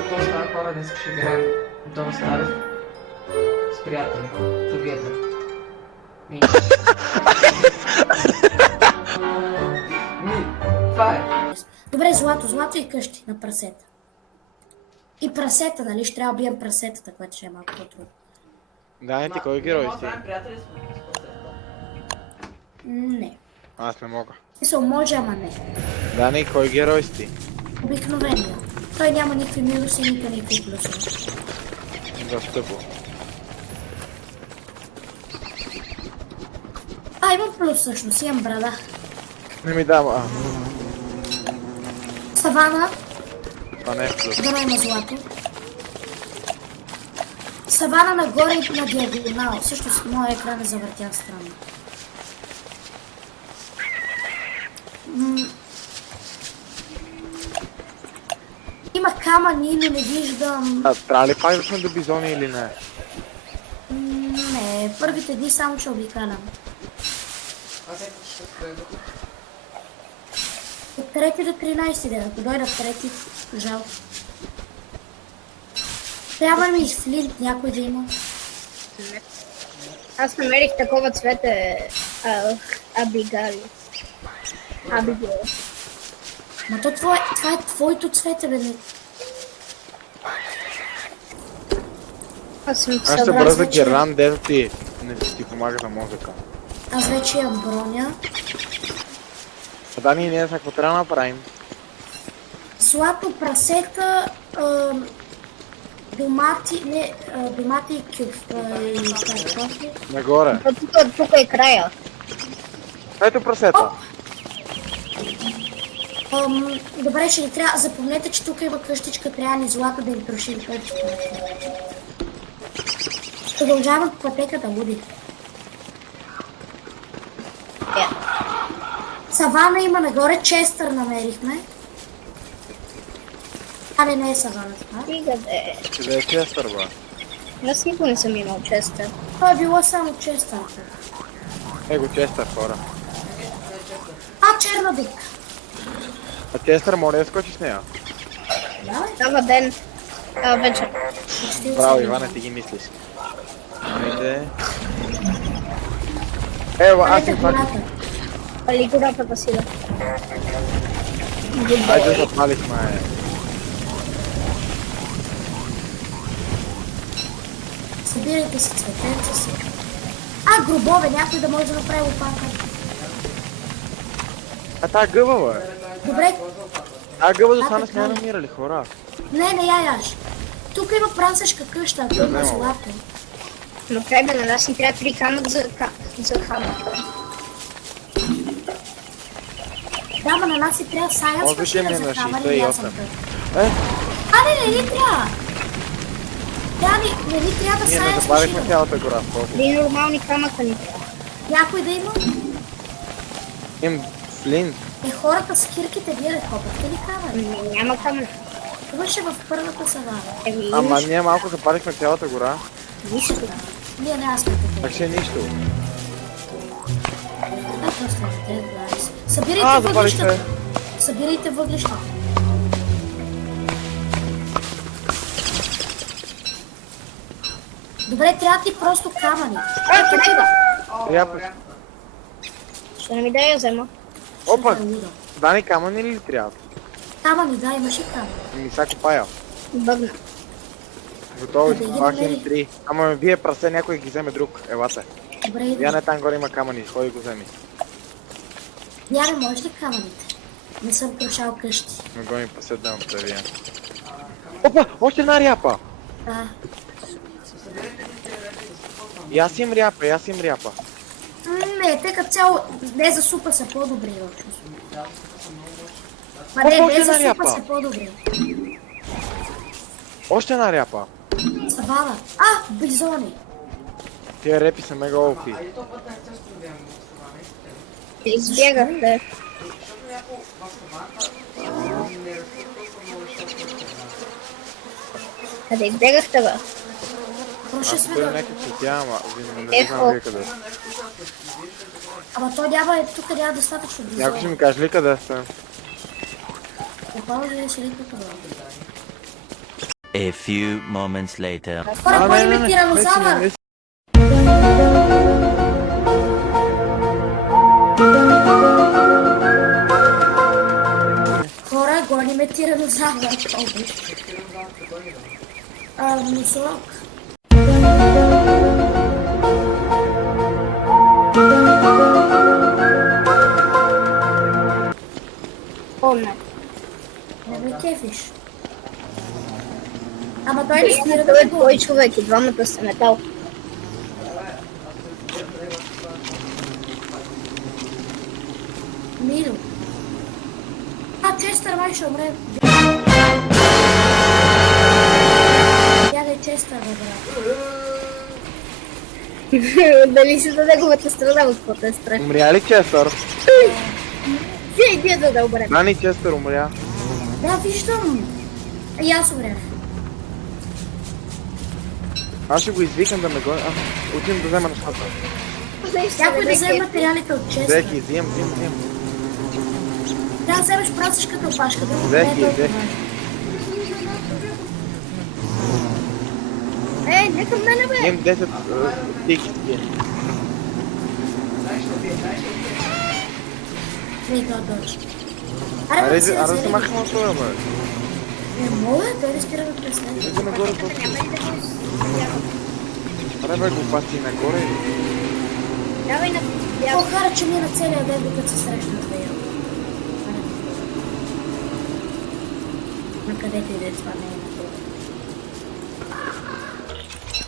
какво става хора, днес ще играем Don't Starve с приятели. Together. Ми. Това е. Добре, злато и къщи на прасета. И прасета, нали? Ще трябва да бием прасетата, което ще е малко по-трудно. Дани, ти кой герой Може си? да станем приятели с прасета. Не. Аз не мога. Мисъл, може, ама не. Дани, кой герой си ти? Обикновения. Той няма никакви минуси, нито никакви плюсове. За тъпо. Имам плюс всъщност, имам брада. Не ми дам, Савана, това не е плюс. да има злато. Савана нагоре и на диагонал. Също моя екран е завъртян странно. Има камъни, но не виждам. Трябва ли пак да сме до бизони или не? Не, първите дни само ще обикалям. Аз ето ще следва. От 3 до 13 ден, ако дойда в 3, жал. Трябва ми и флинт някой да има. Аз намерих такова цвете Абигали. Абигал. Ма то това е твоето цвете, бе. Аз съм Аз ще събрал. бърза Герлан, дето ти не ти помага за мозъка. Аз вече имам броня. Дани, ние какво трябва да направим? Злато, прасета, домати и картофи. Нагоре. Тук е края. Ето прасета. Добре, ще ни трябва. Запомнете, че тук има къщичка, трябва ни злато да им трошим къщичка. Продължавам пътеката, луди. Савана има нагоре, Честър намерихме. Не е савана това. Стига де. Къде е Честър, бе? Аз никога не съм имал честа. Това е било само Честър. Его Честър, хора. Черна дупка. А Честър, може да скочи с нея? Става ден. Вечер. Браво, Иване, ти ги мислиш. Айде. Ево, аз им пак. Пали гората Васила. Айде запалихме. Събирайте си цветенца си. Гробове, някой да може да направи лопата. А тая гъба, бе. Добре. Гъба да стане с нея намирали, хора. Не я яш. Тук има прансешка къща, ако има злато. Но край бе, на нас ни трябва 3 камък за хамък. Да, ма на нас си трябва сайенс Може ще ми машина на за камъни и аз съм 68. тъй. Е, Не трябва. Не ни трябва ние не сайенс забавихме машина. цялата гора. Три нормални камъка ни трябва. Някой да има? Им флинт. Хората с кирките вие да копахте ли камъни? Няма камък. Имаше в първата савана. Ама ние малко запалихме цялата гора. Нищо. Ние не аз сме Так такива. ще е нищо. Събирайте Запалихме. въглищата. Събирайте въглищата. Добре, трябва ти просто камъни. Такива. Ряпаш. Ще не ми да я взема. Опа, Дани, камъни ли трябва? Камъни, да, имаше камъни. Ми са копая. Бъгна. Готови Да са, ги пак намери. им 3. Ама вие прасе, някой ги вземе друг. Елате. Добре, иди. Яне там горе има камъни, ходи го вземи. Яне, можеш ли камъните? Не съм крушал къщи. Не го ми поседнем да вие. Опа, още една ряпа! Да. И аз им ряпа. Не, те като цяло, не за супа са по-добри. Ма Още не за една супа ряпа. са по-добри. Още една ряпа. Савана. Бизони. Тия репи са мега олфи. Айде то път не се студиям в савана. Избягах, да. Защото някой в саваната не разпитва много неща. Къде избягахте, бе? Проше Аз сме бъде да... някакъв цветя, ама не Ехо. знам вие къде. Ама то няма, тук няма достатъчно бизони. Някой ще ми каже ли къде сте? Попало ли ще ли тук? A few moments later. Хора, гони ме тиранозавър! Хора, гони ме тиранозавър! Носорог. Помня. Не ме кефиш. Ама той не спира да Той ме е твой гони. човек и двамата са метал. Мило. Честър май ще умре. Бягай Честър, бе, брат. Дали си за неговата страна, какво е страшно? Умря ли Честър? Ти иди да обрем. Дани Честър умря. Да, виждам. И аз умрях. Аз ще го извикам да ме гони. Отивам да взема нещата. Някой да вземе материалите от Честър. Взех, взимам. Да, вземеш прасешката опашка. Да, Взех не е я, толкова взех. важно. Нека мене бе! Имам 10 тикетки. Не, той дойде. Аре си да се взели. махам от това, бе. Не мога, той не спира да преследва. Иди нагоре, бе. Аре бе, глупаци, нагоре. Давай на... По-хара, че мина целия ден, докато се срещнат в Ял. На където иде това не е на това.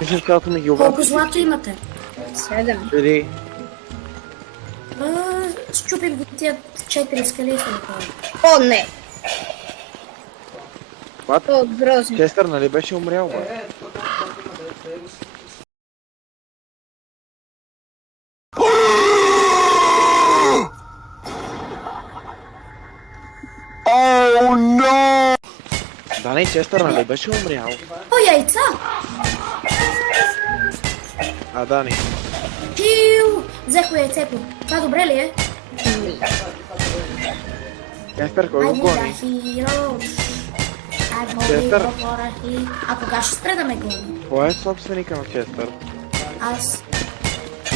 Мисля, цялото ми ги Колко обрати. злато имате? 7. Или... Счупим ги тия 4 скали и се направим. О, не! What? О, грозно. Честър, нали беше умрял, бе? Дани Честър, нали беше умрял? О, яйца! Дани. Пиу! Взех го яйцето. Това добре ли е? Честър, кой го I need a гони? hero. I'm only Честър. for a hero. А кога ще спре да ме гони? Кой е собственика на Честър? Аз.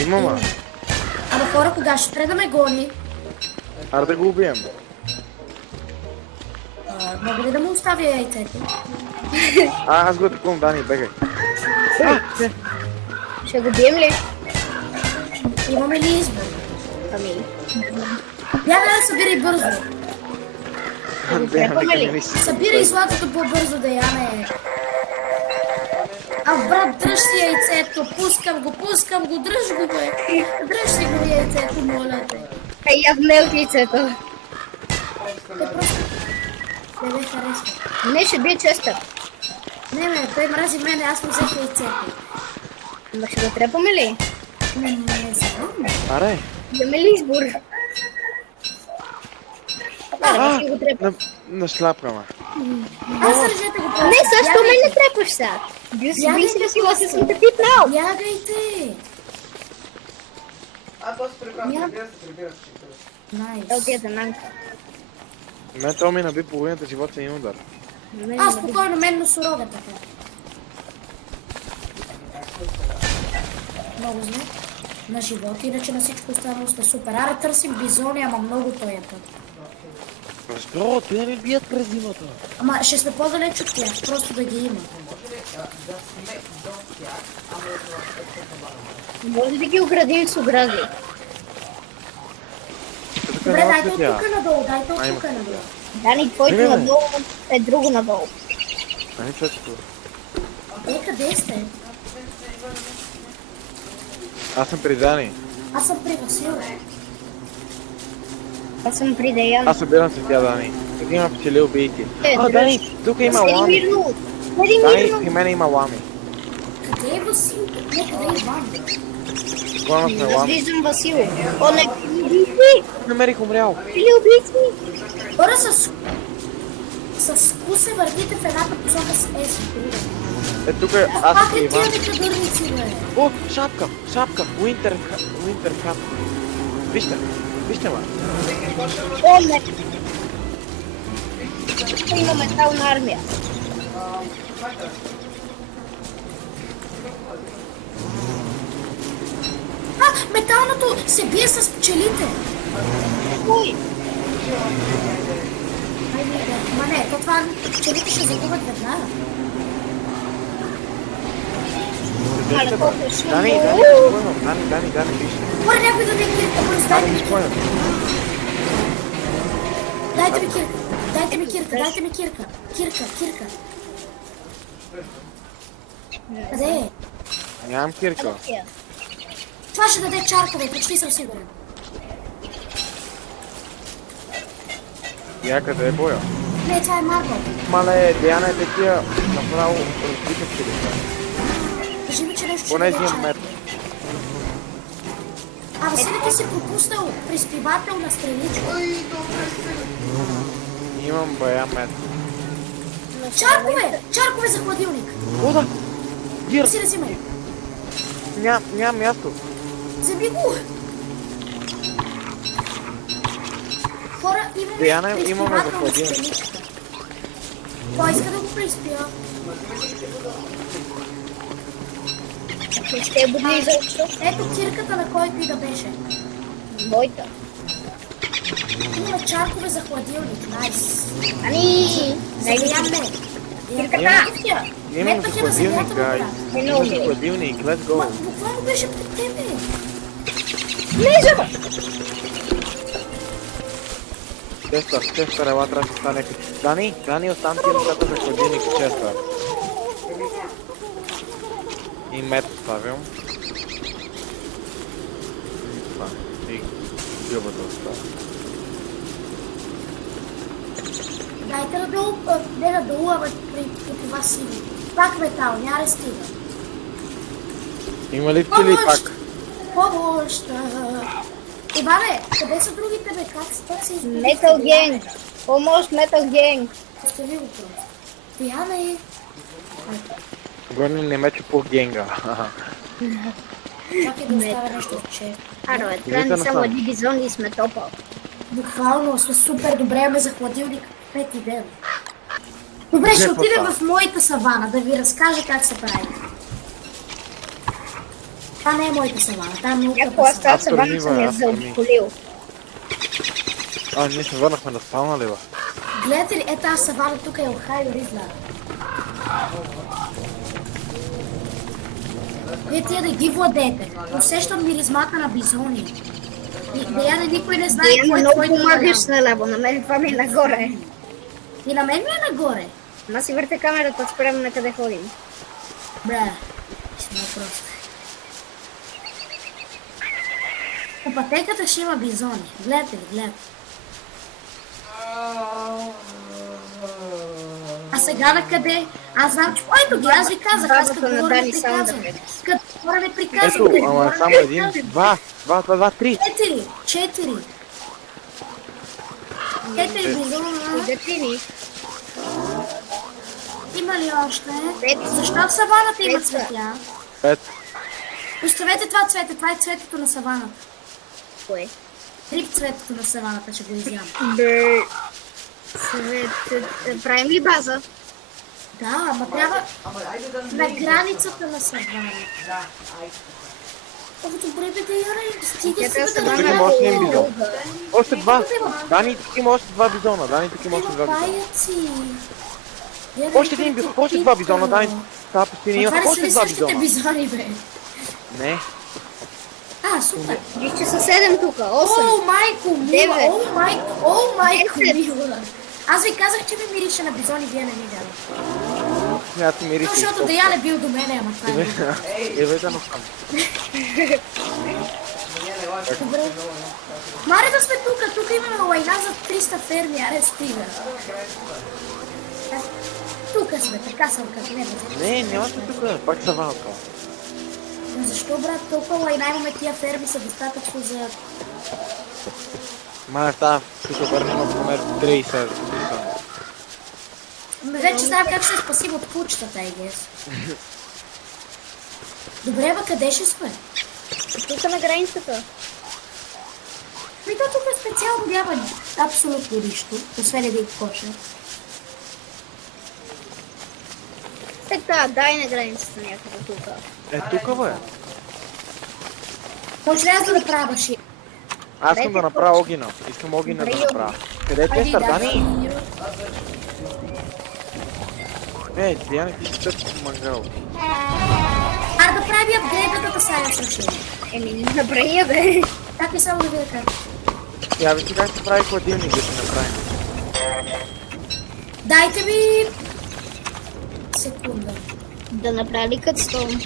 Имама. Ама хора, кога ще спре да ме гони? Аре да го убием. Мога ли да му оставя яйцето? Аз го атакувам, Дани, бегай. Ще го бием ли? Имаме ли избор? Ами... Бягай да събирай бързо. Трепаме ли? Събирай златото по-бързо да яме. Брат, дръж си яйцето. Пускам го, дръж го, бе. Дръж си го яйцето, моля те. Я внел от лицето. Те просто не ме харесва. Не, ще бие Честър. Не, той мрази мене, аз му взех яйцето. Ама ще го трепаме ли? Не знам. Аре. Имаме ли избор? Да, ще го трепам. Нашляпкаме. Аз ръжете го просто. Не, също ме не трепаш сега. Би си да си лоси съм те пипнал. Бягайте. Прибира се. Найс. Окей, за Нанка. Мен това ми наби половината живот с един удар. Спокойно, мен носорога така. Много зле. На живот, иначе на всичко останало сме супер. Аре, търсим бизони, ама много той е път. Бро, те не ми бият през зимата. Ама ще сме по-далеч от тях, просто да ги има. Може да ги оградим с огради. Добре, дайте от тук надолу, надолу. Дани, твоето Добре, бе. надолу е друго надолу. Ами цветко. Къде сте? Аз съм при Дани. Аз съм при Васил. Аз съм при Деян. Аз събирам се тя, Дани. Тук има пчели убийки. Дани, тук има Седи лами. мирно. Седи Дани, мирно. при мен има лами. Къде е Васил? Не, къде е Иван? Клана сме Аз лами. виждам Васил. О, не, убийци! Намерих умрял. Или убийци! Хора с ку се вървите в едната посока с С. Тук е аз Пак и е Иван. тия некадърници, бе. О, шапка. Уинтер хат. Вижте ма. О, не! Има метална армия. Металното се бие с пчелите. Ой, Ма не, то това пчелите ще загубят веднага. але колко е шумно. Дани, виж. Моля някой да ме кирка, бърз, дайте ми кирка. Дайте ми кирка. Кирка. Къде е? Нямам кирка. Това ще даде чаркове, почти съм сигурен. Я къде е боя? Не, това е марбъл. Мале, Диана е такива направо разбитъв телефон. Кажи ми, че нещо ще Поне даде взимам мет. чаркове. А, Василе, ти си пропуснал приспивател на страничка. Имам бая мет. Чаркове за хладилник. Ода! Гир! Василе, взимай. Нямам място. Вземи го. Хора, Диана, имаме имаме за приспивател на хладилник. страничката. Кой иска да го приспия? Не сте будни изобщо. Ето кирката, на който и да беше. Бойта. Имаме чаркове за хладилник, найс. Ами, дай ми Заявяме. Кирката. Имам за хладилник, гай. Имам за хладилник, let's go. Буквално беше пред тебе. Влизам. Честър, ела трябва да стане. Дани, оставам ти нещата за хладилник, Честър. И мет оставям. Това. И гъбата оставям. Дайте надолу, не надолу, ама при това сиви. Пак метал, няма стига. Има ли пчели пак? Помощ! Иване, къде са другите бе? Как се избили? Метал генг. Помощ, Метал генг. Остави го просто. Стояне. Гони не мече по генга. Чакай да оставя нещо в че. Аро, трябва ни само диги зони и сме топал. Буквално сме супер добре, аме за хладилник. 5 ден. Добре, ще отидем в моята савана, да ви разкажа как се прави. Това не е моята савана, там е науката Някой аз савана. тази савана съм я заобиколил. Ние се върнахме на спална ли, бе? Гледате ли, тази савана тук е Охайо Ризла. Вие тия да ги владеете. Усещам миризмата на бизони. Деяне никой не знае Ти кой е много твоето помагаш наляво. на лево, на мен това ми е нагоре. И на мен ми е нагоре. Ма си върте камерата, спрем на къде ходим. Бре, сме просто. По пътеката ще има бизони. Гледате ли, гледате. А сега на къде? Аз знам, че... Ой, ги, аз ви казах, аз като Бабата на говоря не Дани само да приказвам. влезе. Като говоря не приказвам. Ето, като ама говоря само не един, приказвам. два, три. Четири бизона. И да трини. Има ли още? Пет. Защо в саваната има Пет. цветя? Пет. Оставете това цвете, това е цветето на саваната. Кое? Трип цветето на саваната, ще го изям. Бе. Правим ли база? Да, ама трябва на границата на саваната. О, добре бе, да яра, стига Тя си трябва да савана Тук има още един бизон. дълга. Още два. Дани, тук има още два бизона. Паяци. Още един бизон, още два бизона, Дани. Това пустиня Това има не са още ли два същите бизона. бизони, бе? Не. А, супер. Виж, че са 7 тук, 8. О, майко мила, Девет. о, майко Десет. мила. Аз ви казах, че ми мирише на бизони, вие не ми вярвате. Смятам мирише. Защото Деян е бил до мене, ама това е. Евета на сам. Добре. Маре да сме тук имаме лайна за 300 ферми, аре стига. Тук сме, така съм като не бе. Не, няма се тук, пак са валка. Но защо, брат, толкова лайна имаме, тия ферми са достатъчно за... Май става, ще върнем от поне 30 бизона. Вече знам как ще спасим от кучетата, I guess. Добре, бе, къде ще сме? Тук на границата. Ми то тук специално няма абсолютно нищо, освен един кошер. Така, дай на границата някъде тук. Тука бе. Може ли аз да направя ши? Аз искам да направя огина. Искам огина да направя. Къде е тестър, Дани? Диана, ти си тъп мангал. А да прави апгрейдната сега с машина. Еми, направи я, бе. Как е само да ви да кажа? Я виж как се прави хладилник да си направим. Дайте ми... секунда. Да направи кътстон.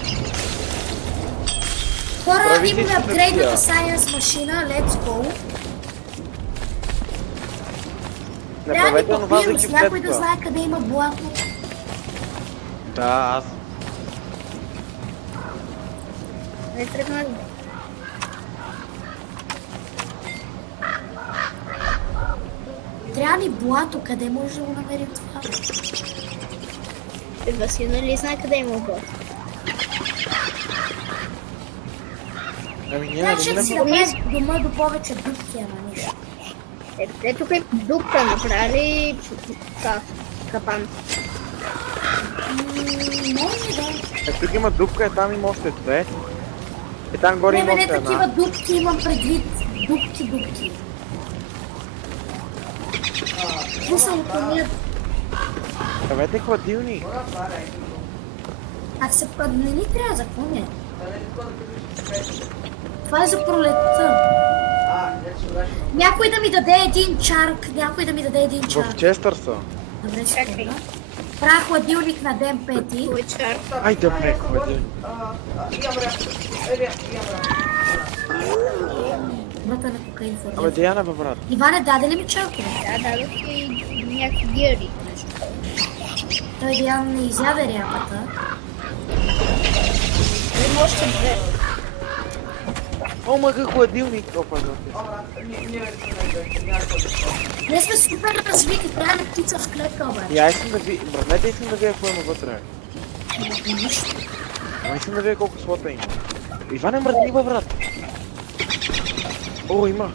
Хора, Правите имаме си апгрейдната такива. Science машина, let's go. Трябва да Направете ни онова за попием, с някой да кипетка. знае къде има блато. Да, аз. Не тръгна. Трябва ни блато, къде може да го намерим това? Васил, нали знае къде има блок? Ами ние Трябва да да си минем. направим дома до повече дупки, ама нищо. Тук е дупка, направи капан. Може да. Тук има дупка, там има още две. Там горе Не, има не още такива една. дупки, имам предвид. Дупки. Смисъл, ние... Правете хладилник. А се не ни трябва за какво не? Това е за пролетта. Някой да ми даде един чарк, В Честър са. Добре, секунда. Правя хладилник на ден 5. Кой чар? Ай да бре, хладилник. Брата на кокаин Абе, форден. Диана бе, брат. Иване, даде ли ми чаркове? Да, дадох и някакви гири. Той Диан не изяде ряпата. Има още две. О, мага хладилник. Опа, да. Ние сме супер развити, трябва да птица в клетка, бе. Я искам да ви... Братете, искам да видя какво има вътре. Нищо. Ама искам да видя колко слота има. Иване, мръдни бе, брат. О, има.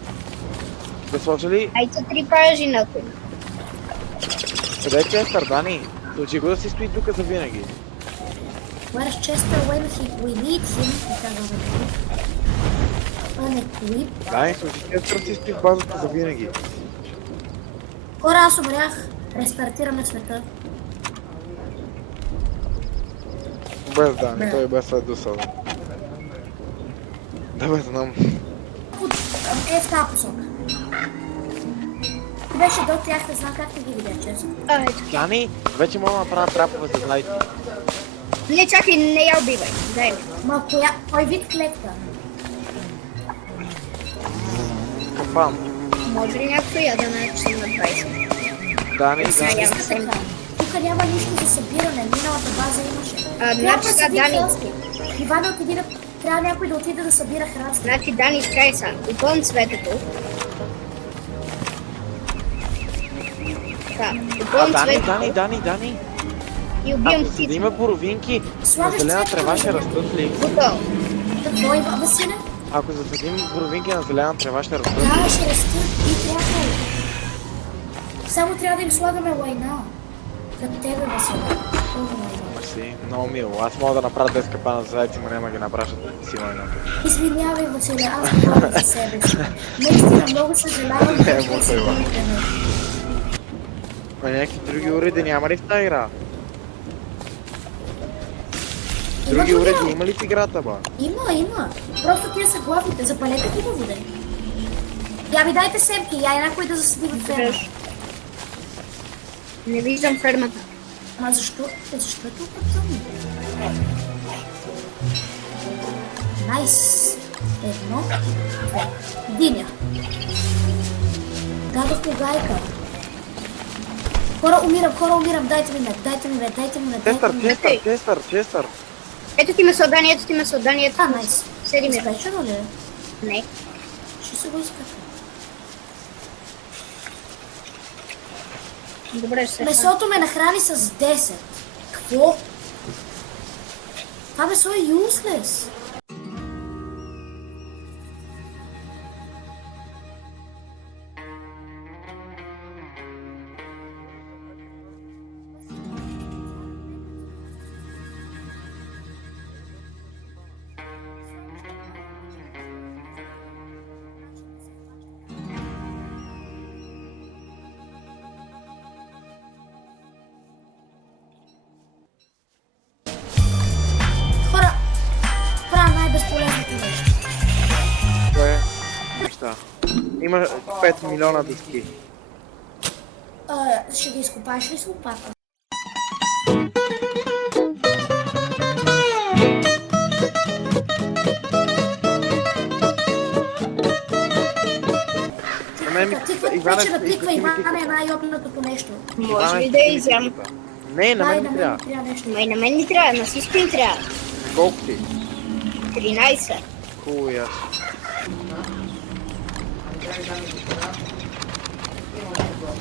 Да сложа ли... Айде три пажи на кой. Къде е Честър, Дани? Случи го да си стои тук за винаги. Where's Chester when we need him? Казваме. Unequip. Дани, случи Честър си стои в базата за винаги. Хора, аз умрях. Рестартираме света. Без Дани, той без след досада. Да бе, знам. Е в тази посока. Ти беше до тях, не знам как да ги видя, честно. Айде. Дани, вече мога да направя трапове за знайти. Не, чакай, не я убивай. Дай ми. Ма кой вид клетка? Капан. Може ли някой ядене, че съм на 20? Дани, Дани. Иска така. Тук няма нищо за събиране, миналата база имаше. Значи сега Дани. Ивана отиди да... Трябва някой да отиде да събира храна. Значи Дани, чакай са. Опълни цветето. Така, опълни Дани, цветето. Дани. И убивам Ако за да птица. има боровинки, на Слагаш зелена цветето трева на ще земя. растат ли? Готово. Какво има, Василе? Ако засадим боровинки на зелена трева ще растат ли? Да, ще растат и трябва. Само трябва да им слагаме лайна. Пред тебе, Василе. Много лайна. Мерси, много мило. Аз мога да направя 10 капана за зайци, но няма да ги направя, защото си има едната. Извинявай, Василе, аз говоря за себе си. Наистина много съжалявам, Не, че мога си да. думите ми. А някакви други уреди няма ли в тази игра? Други Има уреди вода. има ли в играта, ба? Има. Просто тия са главните. Запалете ги във вода. Я ми дайте семки, я и някой да засади в ферма. Не виждам фермата. Ама защо? Защо е толкова тъмно? Найс. Едно. Две. Диня. Дадох му гайка. Хора, умирам. Дайте ми мед. Честър. Ето ти месо, Дани, ето ти месо, Дани, ето. А, найс. Седи ми. Изпечено ли е? Не. Ще се го изпеча. Добре, ще се Месото ме нахрани с 10. Какво? Това месо е useless. Има 5 милиона дъски. Ще ги изкопаеш ли с лопата? На мен ми... Вече да кликва изпусти ми Ивана е тиката. най-йобнатото нещо. Може ли Иване, да я изпусти ми изям? тиката. Не, на мен На ми мен трябва. ми трябва нещо. Май на мен ни трябва, на всички ни трябва. Колко ти? 13. Хубаво и аз. Ами трябва да ми го правя. Имам такова.